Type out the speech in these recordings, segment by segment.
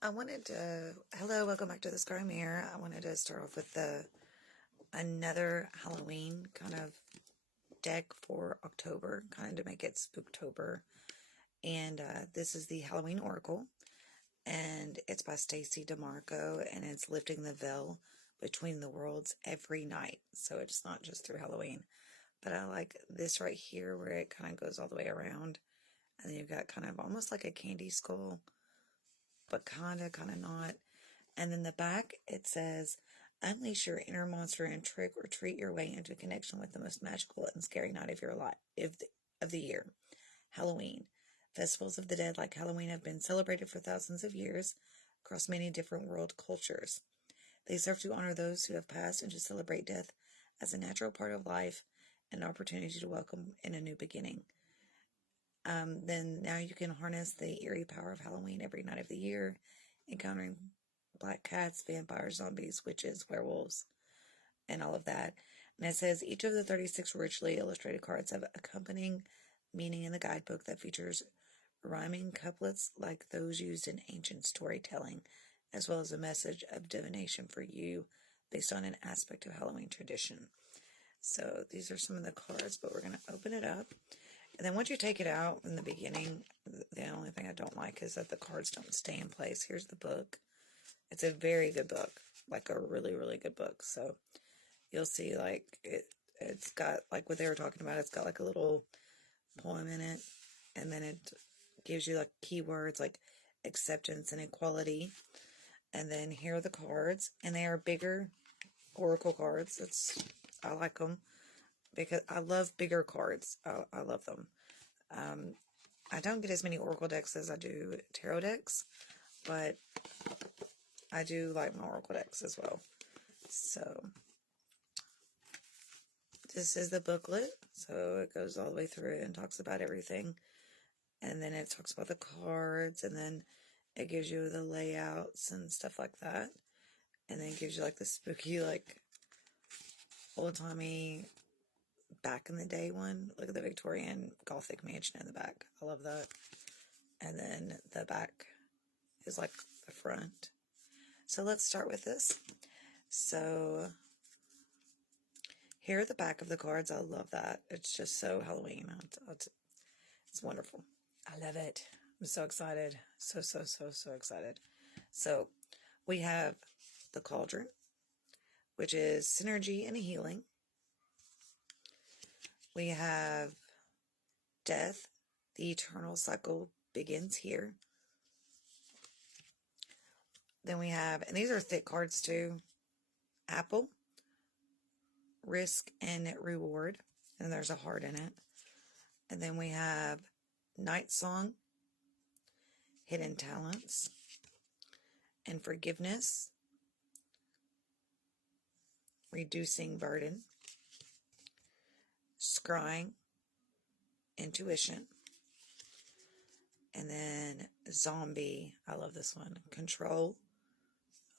Hello, welcome back to the Scrying Mirror. I wanted to start off with another Halloween kind of deck for October, kind of to make it Spooktober. And this is the Halloween Oracle, and it's by Stacey Demarco, and it's lifting the veil between the worlds every night. So it's not just through Halloween. But I like this right here where it kind of goes all the way around. And then you've got kind of almost like a candy skull, but kind of not. And then the back, it says, unleash your inner monster and trick or treat your way into connection with the most magical and scary night of your life, of the year, Halloween. Festivals of the dead like Halloween have been celebrated for thousands of years across many different world cultures. They serve to honor those who have passed and to celebrate death as a natural part of life and an opportunity to welcome in a new beginning. Then now you can harness the eerie power of Halloween every night of the year, encountering black cats, vampires, zombies, witches, werewolves, and all of that. And it says each of the 36 richly illustrated cards have accompanying meaning in the guidebook that features rhyming couplets like those used in ancient storytelling, as well as a message of divination for you based on an aspect of Halloween tradition. So these are some of the cards, but we're going to open it up. And then once you take it out in the beginning, the only thing I don't like is that the cards don't stay in place. Here's the book. It's a very good book, like a really, really good book. So you'll see, like, it's got, like what they were talking about, it's got like a little poem in it. And then it gives you like keywords like acceptance and equality. And then here are the cards. And they are bigger oracle cards. I like them because I love bigger cards. I love them. I don't get as many oracle decks as I do tarot decks, but I do like my oracle decks as well. So this is the booklet. So it goes all the way through it and talks about everything. And then it talks about the cards, and then it gives you the layouts and stuff like that. And then it gives you like the spooky, like old-timey back in the day one. Look at the Victorian Gothic mansion in the back. I love that. And then the back is like the front. So let's start with this. So here are the back of the cards. I love that. It's just so Halloween. It's wonderful. I love it. I'm so excited. So excited. So we have the Cauldron, which is synergy and healing. We have Death. The eternal cycle begins here. Then we have, and these are thick cards too, Apple, Risk and Reward, and there's a heart in it. And then we have Night Song, Hidden Talents, and Forgiveness, Reducing Burden, Scrying, Intuition, and then Zombie. I love this one. Control.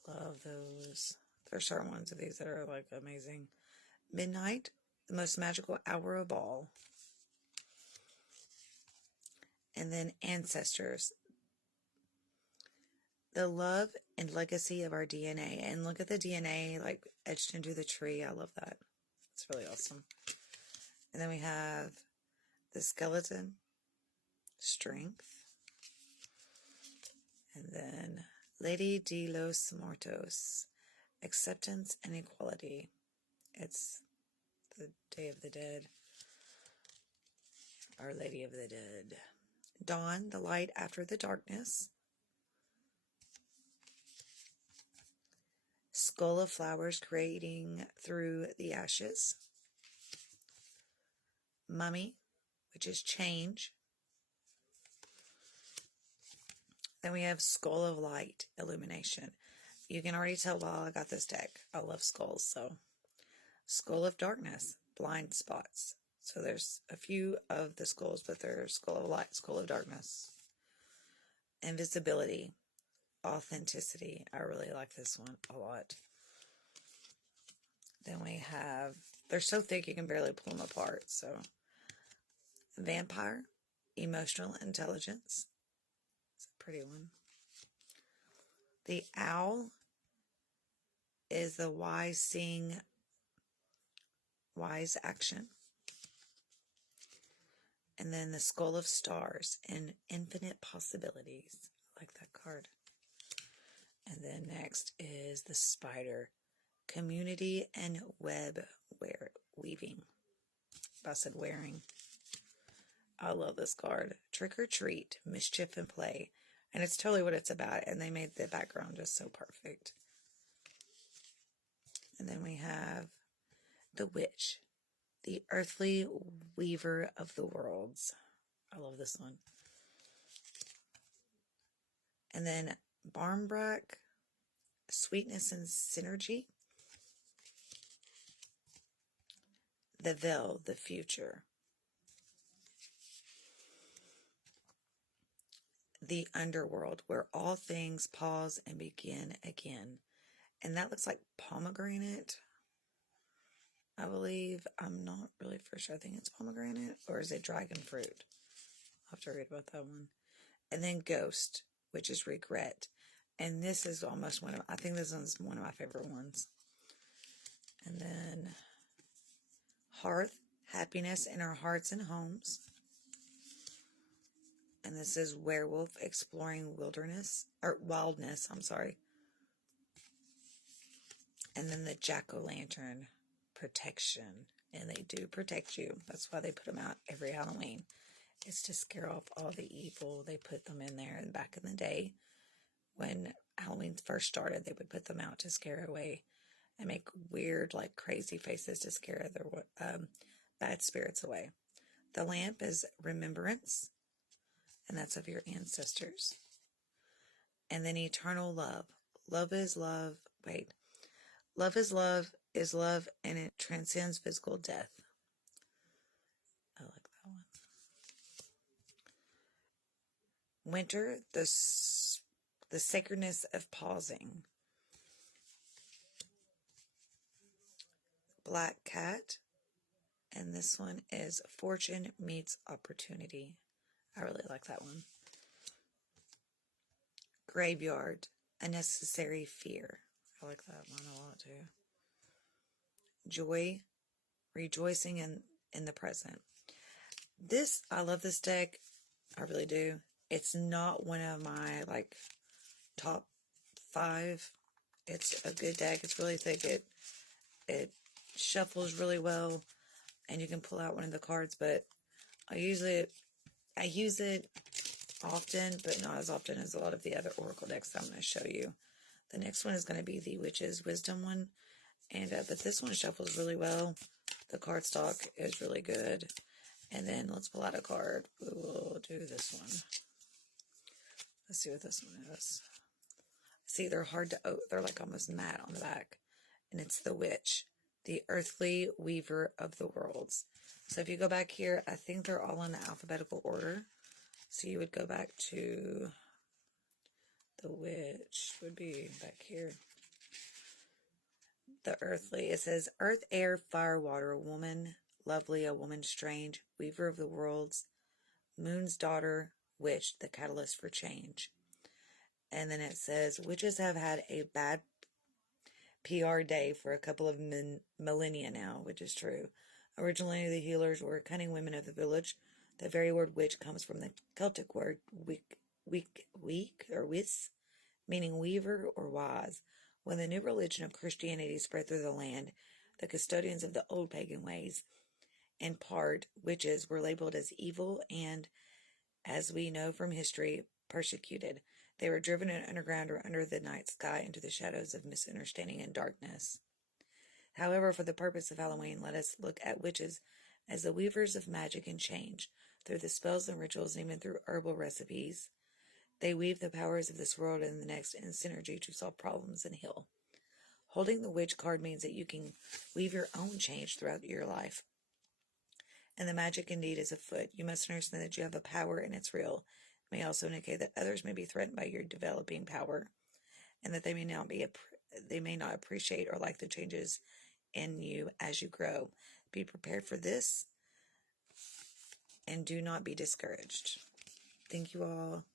Love those. There are certain ones of these that are like amazing. Midnight, the most magical hour of all. And then Ancestors, the love and legacy of our DNA. And look at the DNA like etched into the tree. I love that. It's really awesome. And then we have the Skeleton, Strength. And then Lady de los Muertos, Acceptance and Equality. It's the Day of the Dead. Our Lady of the Dead. Dawn, the light after the darkness. Skull of flowers creating through the ashes. Mummy, which is change. Then we have Skull of Light, illumination. You can already tell while I got this deck, I love skulls. So Skull of Darkness, blind spots. So there's a few of the skulls, but there's Skull of Light, Skull of Darkness. Invisibility, authenticity. I really like this one a lot. Then we have, they're so thick you can barely pull them apart. So Vampire, emotional intelligence. It's a pretty one. The owl is the wise seeing wise action. And then the skull of stars and infinite possibilities. I like that card. And then next is the spider, community and web weaving. I said wearing. I love this card. Trick or treat, mischief and play. And it's totally what it's about. And they made the background just so perfect. And then we have the witch, the earthly weaver of the worlds. I love this one. And then Barmbrack, sweetness and synergy. The veil, the future. The underworld, where all things pause and begin again. And that looks like pomegranate, I believe. I'm not really for sure. I think it's pomegranate, or is it dragon fruit? I'll have to read about that one. And then ghost, which is regret. And this is almost I think this one's one of my favorite ones. And then hearth, happiness in our hearts and homes. And this is werewolf, exploring wildness. And then the jack-o'-lantern, protection. And they do protect you. That's why they put them out every Halloween. It's to scare off all the evil. They put them in there. And back in the day, when Halloween first started, they would put them out to scare away and make weird, like crazy faces to scare their bad spirits away. The lamp is remembrance, and that's of your ancestors. And then eternal love. Love is love. Love is love, and it transcends physical death. I like that one. Winter, the sacredness of pausing. Black cat, and this one is fortune meets opportunity. I really like that one. Graveyard, unnecessary fear. I like that one a lot too. Joy, rejoicing in the present. I love this deck. I really do. It's not one of my top 5. It's a good deck. It's really thick. It shuffles really well, and you can pull out one of the cards, but I use it often, but not as often as a lot of the other Oracle decks that I'm going to show you. The next one is going to be the Witch's Wisdom one, and but this one shuffles really well. The cardstock is really good. And then let's pull out a card. We will do this one. Let's see what this one is. See, they're hard to they're like almost matte on the back. And it's the Witch, the earthly weaver of the worlds. So if you go back here, I think they're all in alphabetical order. So you would go back to the Witch would be back here. The earthly, it says earth, air, fire, water, woman, lovely, a woman strange, weaver of the worlds, moon's daughter, witch, the catalyst for change. And then it says, witches have had a bad PR day for a couple of millennia now, which is true. Originally, the healers were cunning women of the village. The very word witch comes from the Celtic word weak or wis, meaning weaver or wise. When the new religion of Christianity spread through the land, the custodians of the old pagan ways, in part, witches were labeled as evil and, as we know from history, persecuted. They were driven underground or under the night sky into the shadows of misunderstanding and darkness. However, for the purpose of Halloween, let us look at witches as the weavers of magic and change. Through the spells and rituals, and even through herbal recipes, they weave the powers of this world and the next in synergy to solve problems and heal. Holding the witch card means that you can weave your own change throughout your life. And the magic indeed is afoot. You must understand that you have a power and it's real. It may also indicate that others may be threatened by your developing power, and that they may not appreciate or like the changes in you as you grow. Be prepared for this, and do not be discouraged. Thank you all.